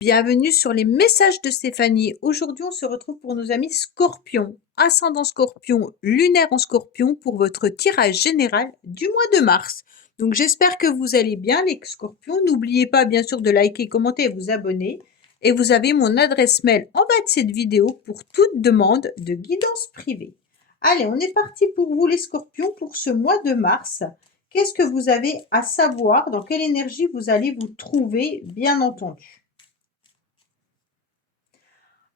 Bienvenue sur les messages de Stéphanie. Aujourd'hui, on se retrouve pour nos amis Scorpions, ascendant Scorpion, lunaire en Scorpion pour votre tirage général du mois de mars. Donc j'espère que vous allez bien les Scorpions. N'oubliez pas bien sûr de liker, commenter et vous abonner. Et vous avez mon adresse mail en bas de cette vidéo pour toute demande de guidance privée. Allez, on est parti pour vous les Scorpions pour ce mois de mars. Qu'est-ce que vous avez à savoir? Dans quelle énergie vous allez vous trouver, bien entendu?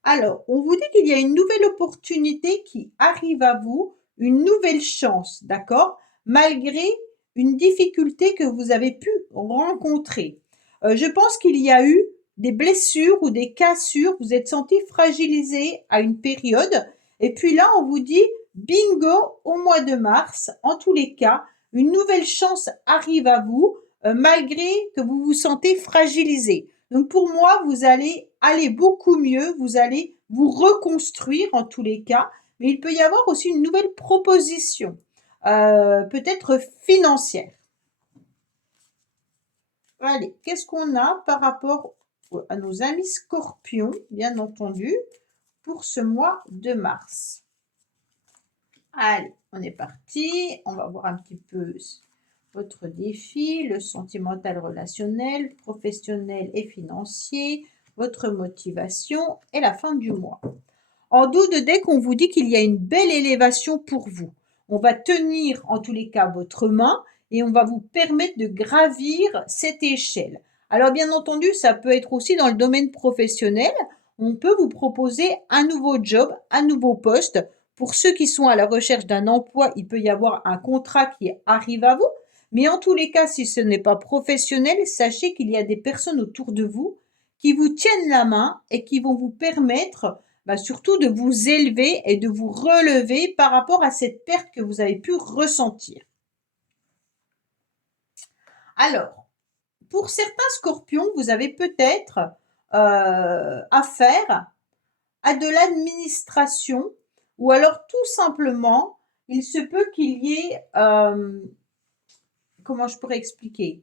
Alors, on vous dit qu'il y a une nouvelle opportunité qui arrive à vous, une nouvelle chance, d'accord? Malgré une difficulté que vous avez pu rencontrer. Je pense qu'il y a eu des blessures ou des cassures, vous êtes senti fragilisé à une période. Et puis là, on vous dit, bingo, au mois de mars, en tous les cas, une nouvelle chance arrive à vous, malgré que vous vous sentez fragilisé. Donc pour moi, vous allez aller beaucoup mieux, vous allez vous reconstruire en tous les cas, mais il peut y avoir aussi une nouvelle proposition, peut-être financière. Allez, qu'est-ce qu'on a par rapport à nos amis Scorpions, bien entendu, pour ce mois de mars? Allez, on est parti, on va voir un petit peu votre défi, le sentimental, relationnel, professionnel et financier, votre motivation et la fin du mois. En dos de deck, on vous dit qu'il y a une belle élévation pour vous. On va tenir en tous les cas votre main et on va vous permettre de gravir cette échelle. Alors bien entendu, ça peut être aussi dans le domaine professionnel. On peut vous proposer un nouveau job, un nouveau poste. Pour ceux qui sont à la recherche d'un emploi, il peut y avoir un contrat qui arrive à vous. Mais en tous les cas, si ce n'est pas professionnel, sachez qu'il y a des personnes autour de vous qui vous tiennent la main et qui vont vous permettre surtout de vous élever et de vous relever par rapport à cette perte que vous avez pu ressentir. Alors, pour certains scorpions, vous avez peut-être affaire à de l'administration ou alors tout simplement, il se peut qu'il y ait, comment je pourrais expliquer,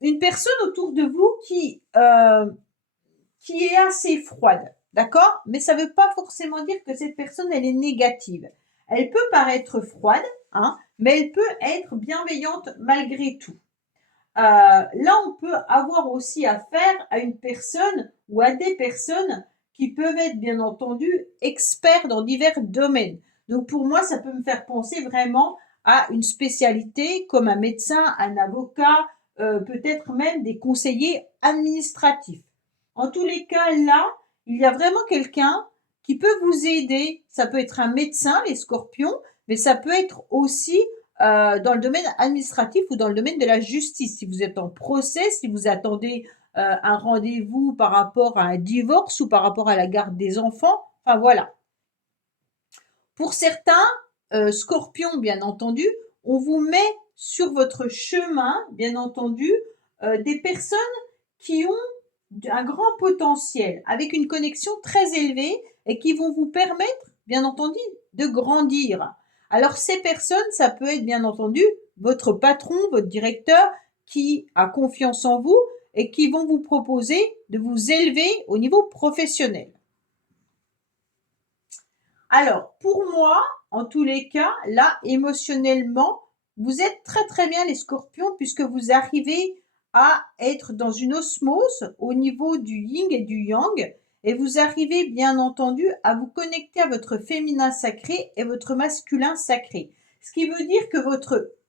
une personne autour de vous qui est assez froide, d'accord? Mais ça ne veut pas forcément dire que cette personne, elle est négative. Elle peut paraître froide, hein, mais elle peut être bienveillante malgré tout. Là, on peut avoir aussi affaire à une personne ou à des personnes qui peuvent être, bien entendu, experts dans divers domaines. Donc, pour moi, ça peut me faire penser vraiment à une spécialité comme un médecin, un avocat, peut-être même des conseillers administratifs. En tous les cas, là, il y a vraiment quelqu'un qui peut vous aider. Ça peut être un médecin, les scorpions, mais ça peut être aussi dans le domaine administratif ou dans le domaine de la justice. Si vous êtes en procès, si vous attendez un rendez-vous par rapport à un divorce ou par rapport à la garde des enfants, enfin voilà. Pour certains scorpions, bien entendu, on vous met sur votre chemin, bien entendu, des personnes qui ont un grand potentiel, avec une connexion très élevée et qui vont vous permettre, bien entendu, de grandir. Alors ces personnes, ça peut être bien entendu votre patron, votre directeur qui a confiance en vous et qui vont vous proposer de vous élever au niveau professionnel. Alors pour moi, en tous les cas, là, émotionnellement, vous êtes très très bien les scorpions puisque vous arrivez à être dans une osmose au niveau du yin et du yang et vous arrivez bien entendu à vous connecter à votre féminin sacré et votre masculin sacré. Ce qui veut dire que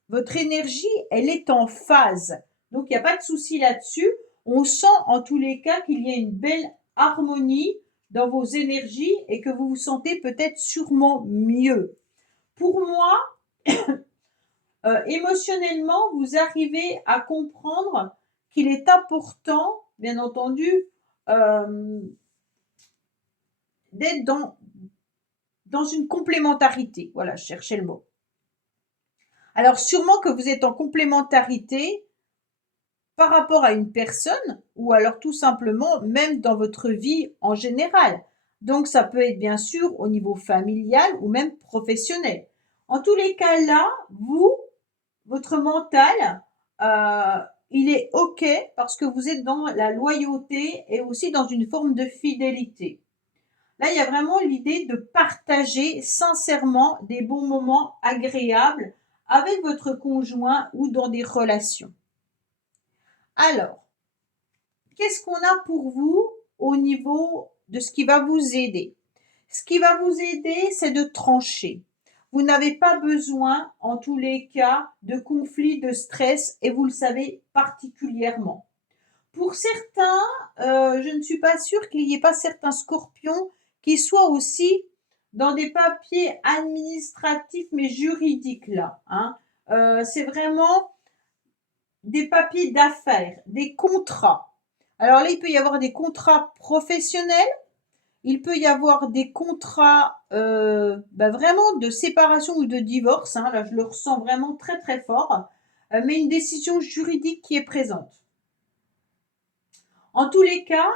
votre énergie, elle est en phase. Donc il n'y a pas de souci là-dessus. On sent en tous les cas qu'il y a une belle harmonie dans vos énergies et que vous vous sentez peut-être sûrement mieux. Pour moi, émotionnellement, vous arrivez à comprendre qu'il est important, bien entendu, d'être dans une complémentarité. Voilà, je cherchais le mot. Alors sûrement que vous êtes en complémentarité par rapport à une personne ou alors tout simplement même dans votre vie en général. Donc ça peut être bien sûr au niveau familial ou même professionnel. En tous les cas là, votre mental, il est OK parce que vous êtes dans la loyauté et aussi dans une forme de fidélité. Là, il y a vraiment l'idée de partager sincèrement des bons moments agréables avec votre conjoint ou dans des relations. Alors, qu'est-ce qu'on a pour vous au niveau de ce qui va vous aider? Ce qui va vous aider, c'est de trancher. Vous n'avez pas besoin, en tous les cas, de conflits, de stress, et vous le savez particulièrement. Pour certains, je ne suis pas sûre qu'il n'y ait pas certains scorpions qui soient aussi dans des papiers administratifs mais juridiques là. Hein. C'est vraiment des papiers d'affaires, des contrats. Alors là, il peut y avoir des contrats professionnels, il peut y avoir des contrats vraiment de séparation ou de divorce. Hein. Là, je le ressens vraiment très très fort, mais une décision juridique qui est présente. En tous les cas,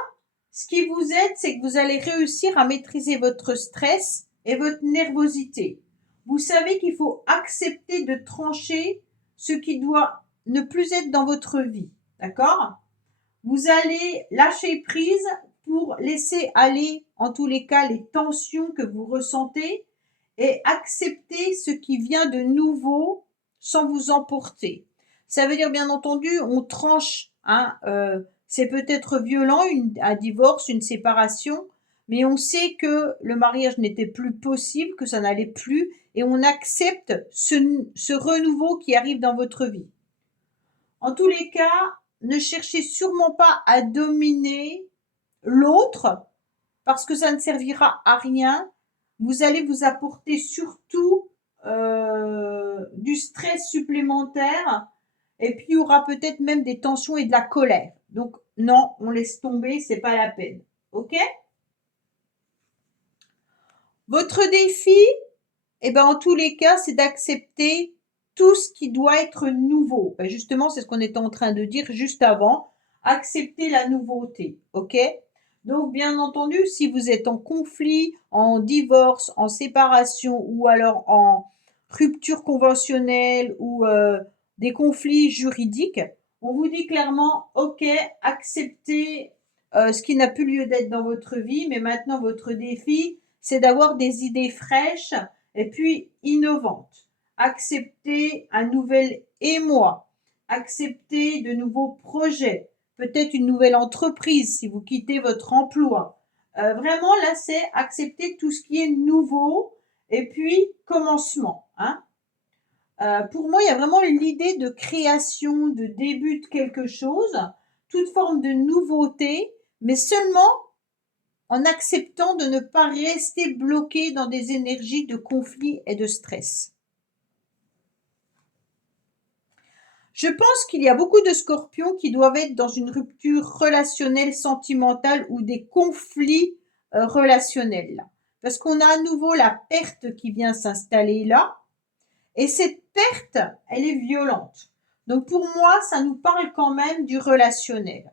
ce qui vous aide, c'est que vous allez réussir à maîtriser votre stress et votre nervosité. Vous savez qu'il faut accepter de trancher ce qui doit ne plus être dans votre vie. D'accord? Vous allez lâcher prise pour laisser aller, en tous les cas, les tensions que vous ressentez et accepter ce qui vient de nouveau sans vous emporter. Ça veut dire, bien entendu, on tranche, hein, c'est peut-être violent, un divorce, une séparation, mais on sait que le mariage n'était plus possible, que ça n'allait plus, et on accepte ce renouveau qui arrive dans votre vie. En tous les cas, ne cherchez sûrement pas à dominer l'autre, parce que ça ne servira à rien. Vous allez vous apporter surtout du stress supplémentaire, et puis il y aura peut-être même des tensions et de la colère. Donc non, on laisse tomber, c'est pas la peine. Ok? Votre défi, en tous les cas, c'est d'accepter tout ce qui doit être nouveau. Justement, c'est ce qu'on était en train de dire juste avant. Accepter la nouveauté. Ok? Donc, bien entendu, si vous êtes en conflit, en divorce, en séparation ou alors en rupture conventionnelle ou des conflits juridiques, on vous dit clairement, ok, acceptez ce qui n'a plus lieu d'être dans votre vie, mais maintenant votre défi, c'est d'avoir des idées fraîches et puis innovantes. Accepter un nouvel émoi, accepter de nouveaux projets, peut-être une nouvelle entreprise si vous quittez votre emploi. Vraiment, là, c'est accepter tout ce qui est nouveau et puis commencement. Hein. Pour moi, il y a vraiment l'idée de création, de début de quelque chose, toute forme de nouveauté, mais seulement en acceptant de ne pas rester bloqué dans des énergies de conflit et de stress. Je pense qu'il y a beaucoup de scorpions qui doivent être dans une rupture relationnelle, sentimentale ou des conflits relationnels. Parce qu'on a à nouveau la perte qui vient s'installer là. Et cette perte, elle est violente. Donc pour moi, ça nous parle quand même du relationnel.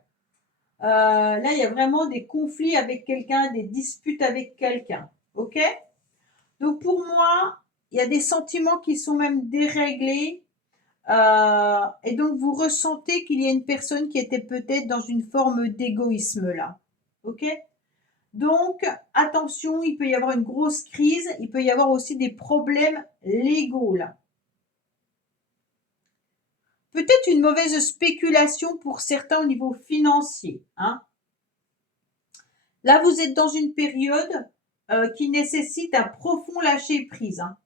Là, il y a vraiment des conflits avec quelqu'un, des disputes avec quelqu'un. Ok? Donc pour moi, il y a des sentiments qui sont même déréglés. Et donc vous ressentez qu'il y a une personne qui était peut-être dans une forme d'égoïsme là. Ok? Donc attention, il peut y avoir une grosse crise, il peut y avoir aussi des problèmes légaux là. Peut-être une mauvaise spéculation pour certains au niveau financier. Hein. Là, vous êtes dans une période qui nécessite un profond lâcher-prise. Hein.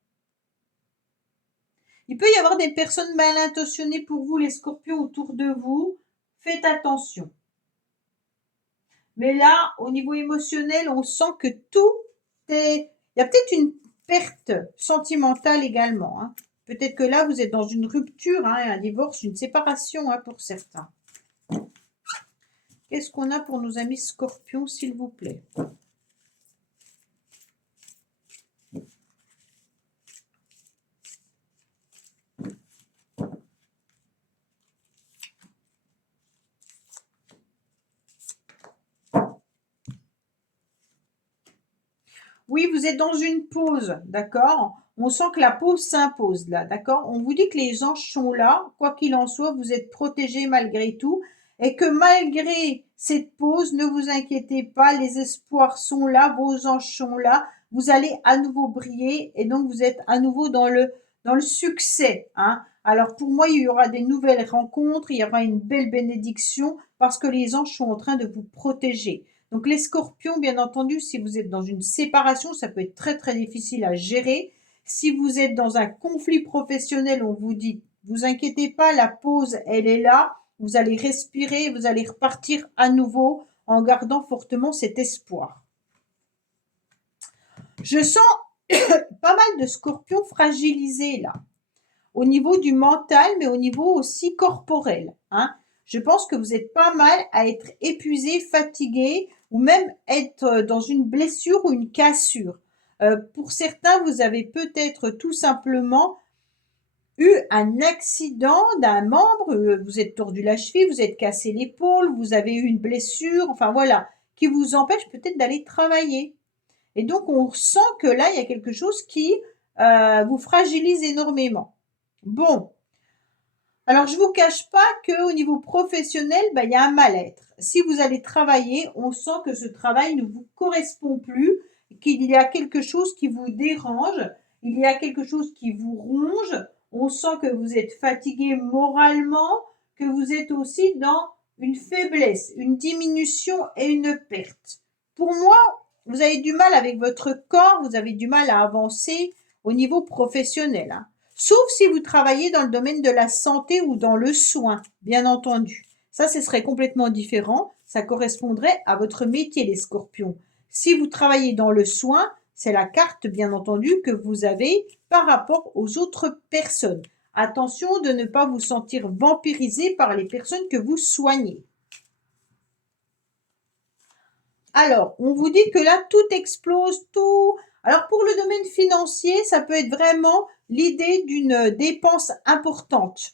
Il peut y avoir des personnes mal intentionnées pour vous, les scorpions autour de vous. Faites attention. Mais là, au niveau émotionnel, on sent que tout est... Il y a peut-être une perte sentimentale également. Hein. Peut-être que là, vous êtes dans une rupture, hein, un divorce, une séparation hein, pour certains. Qu'est-ce qu'on a pour nos amis scorpions, s'il vous plaît? Oui, vous êtes dans une pause, d'accord? On sent que la pause s'impose là, d'accord? On vous dit que les anges sont là, quoi qu'il en soit, vous êtes protégés malgré tout, et que malgré cette pause, ne vous inquiétez pas, les espoirs sont là, vos anges sont là, vous allez à nouveau briller, et donc vous êtes à nouveau dans le succès, hein? Alors pour moi, il y aura des nouvelles rencontres, il y aura une belle bénédiction, parce que les anges sont en train de vous protéger. Donc les scorpions, bien entendu, si vous êtes dans une séparation, ça peut être très très difficile à gérer. Si vous êtes dans un conflit professionnel, on vous dit, vous inquiétez pas, la pause, elle est là. Vous allez respirer, vous allez repartir à nouveau en gardant fortement cet espoir. Je sens pas mal de scorpions fragilisés là, au niveau du mental, mais au niveau aussi corporel, hein. Je pense que vous êtes pas mal à être épuisé, fatigué, ou même être dans une blessure ou une cassure. Pour certains, vous avez peut-être tout simplement eu un accident d'un membre, vous êtes tordu la cheville, vous êtes cassé l'épaule, vous avez eu une blessure, enfin voilà, qui vous empêche peut-être d'aller travailler. Et donc, on sent que là, il y a quelque chose qui vous fragilise énormément. Bon, alors je vous cache pas qu'au niveau professionnel, bah, il y a un mal-être. Si vous allez travailler, on sent que ce travail ne vous correspond plus, qu'il y a quelque chose qui vous dérange, il y a quelque chose qui vous ronge. On sent que vous êtes fatigué moralement, que vous êtes aussi dans une faiblesse, une diminution et une perte. Pour moi, vous avez du mal avec votre corps, vous avez du mal à avancer au niveau professionnel, hein. Sauf si vous travaillez dans le domaine de la santé ou dans le soin, bien entendu. Ça, ce serait complètement différent. Ça correspondrait à votre métier, les scorpions. Si vous travaillez dans le soin, c'est la carte, bien entendu, que vous avez par rapport aux autres personnes. Attention de ne pas vous sentir vampirisé par les personnes que vous soignez. Alors, on vous dit que là, tout explose, tout. Alors, pour le domaine financier, ça peut être vraiment l'idée d'une dépense importante.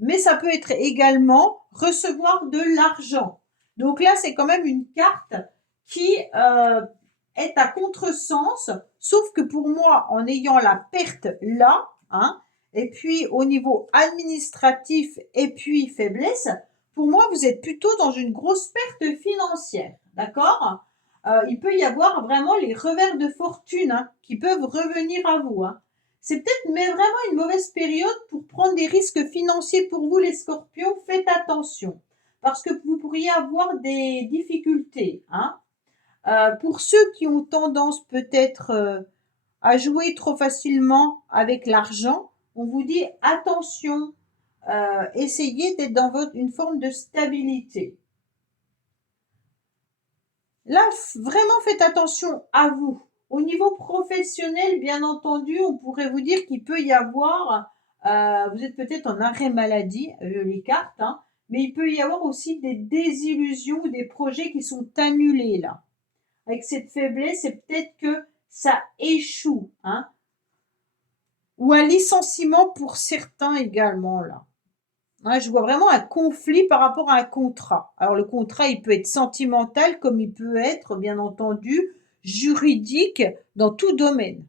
Mais ça peut être également recevoir de l'argent. Donc là, c'est quand même une carte qui est à contresens, sauf que pour moi, en ayant la perte là, hein, et puis au niveau administratif et puis faiblesse, pour moi, vous êtes plutôt dans une grosse perte financière, d'accord? Il peut y avoir vraiment les revers de fortune, hein, qui peuvent revenir à vous, hein. C'est peut-être mais vraiment une mauvaise période pour prendre des risques financiers pour vous, les scorpions. Faites attention, parce que vous pourriez avoir des difficultés, hein. Pour ceux qui ont tendance peut-être à jouer trop facilement avec l'argent, on vous dit attention, essayez d'être dans une forme de stabilité. Là, vraiment faites attention à vous. Au niveau professionnel, bien entendu, on pourrait vous dire qu'il peut y avoir, vous êtes peut-être en arrêt maladie, les cartes, hein, mais il peut y avoir aussi des désillusions ou des projets qui sont annulés là. Avec cette faiblesse, c'est peut-être que ça échoue, hein, ou un licenciement pour certains également là. Ouais, je vois vraiment un conflit par rapport à un contrat. Alors le contrat, il peut être sentimental comme il peut être, bien entendu, juridique dans tout domaine.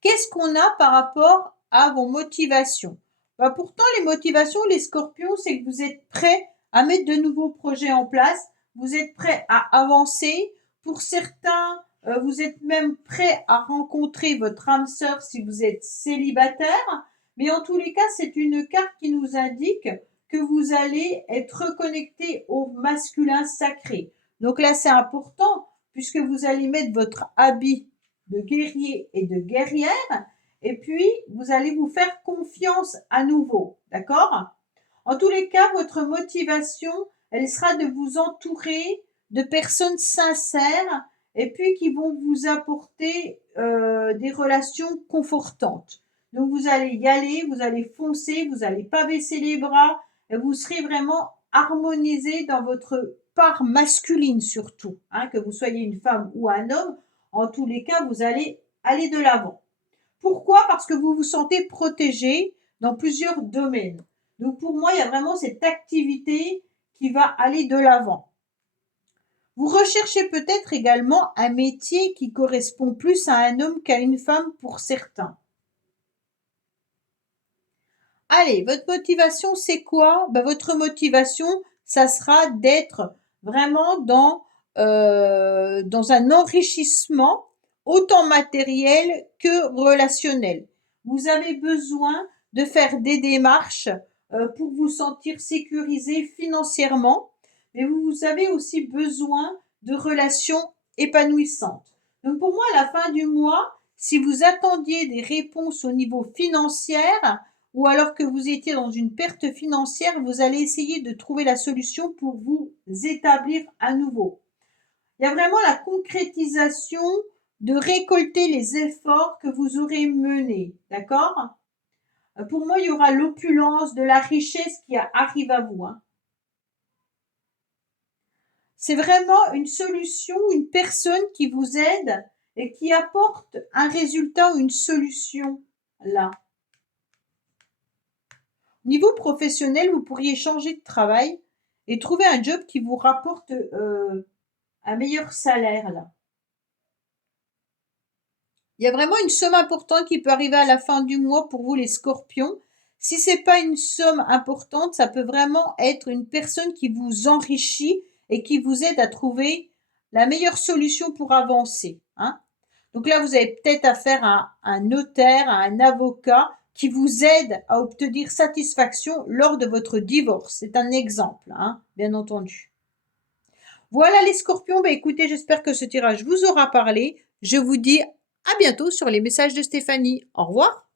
Qu'est-ce qu'on a par rapport à vos motivations? Bah, pourtant, les motivations, les scorpions, c'est que vous êtes prêts à mettre de nouveaux projets en place, vous êtes prêts à avancer. Pour certains, vous êtes même prêts à rencontrer votre âme sœur si vous êtes célibataire. Mais en tous les cas, c'est une carte qui nous indique que vous allez être reconnecté au masculin sacré. Donc là, c'est important puisque vous allez mettre votre habit de guerrier et de guerrière et puis vous allez vous faire confiance à nouveau. D'accord? En tous les cas, votre motivation, elle sera de vous entourer de personnes sincères et puis qui vont vous apporter des relations confortantes. Donc vous allez y aller, vous allez foncer, vous n'allez pas baisser les bras, et vous serez vraiment harmonisé dans votre part masculine surtout, hein, que vous soyez une femme ou un homme. En tous les cas, vous allez aller de l'avant. Pourquoi? Parce que vous vous sentez protégé dans plusieurs domaines. Donc pour moi, il y a vraiment cette activité qui va aller de l'avant. Vous recherchez peut-être également un métier qui correspond plus à un homme qu'à une femme pour certains. Allez, votre motivation, c'est quoi? Ben, votre motivation, ça sera d'être vraiment dans un enrichissement autant matériel que relationnel. Vous avez besoin de faire des démarches pour vous sentir sécurisé financièrement, mais vous avez aussi besoin de relations épanouissantes. Donc pour moi, à la fin du mois, si vous attendiez des réponses au niveau financier, ou alors que vous étiez dans une perte financière, vous allez essayer de trouver la solution pour vous établir à nouveau. Il y a vraiment la concrétisation de récolter les efforts que vous aurez menés, d'accord? Pour moi, il y aura l'opulence, de la richesse qui arrive à vous, hein. C'est vraiment une solution, une personne qui vous aide et qui apporte un résultat ou une solution là. Niveau professionnel, vous pourriez changer de travail et trouver un job qui vous rapporte un meilleur salaire là. Il y a vraiment une somme importante qui peut arriver à la fin du mois pour vous les scorpions. Si c'est pas une somme importante, ça peut vraiment être une personne qui vous enrichit et qui vous aide à trouver la meilleure solution pour avancer, hein. Donc là, vous avez peut-être affaire à un notaire, à un avocat qui vous aide à obtenir satisfaction lors de votre divorce. C'est un exemple, hein, bien entendu. Voilà les scorpions, bah écoutez, j'espère que ce tirage vous aura parlé. Je vous dis à bientôt sur les messages de Stéphanie. Au revoir.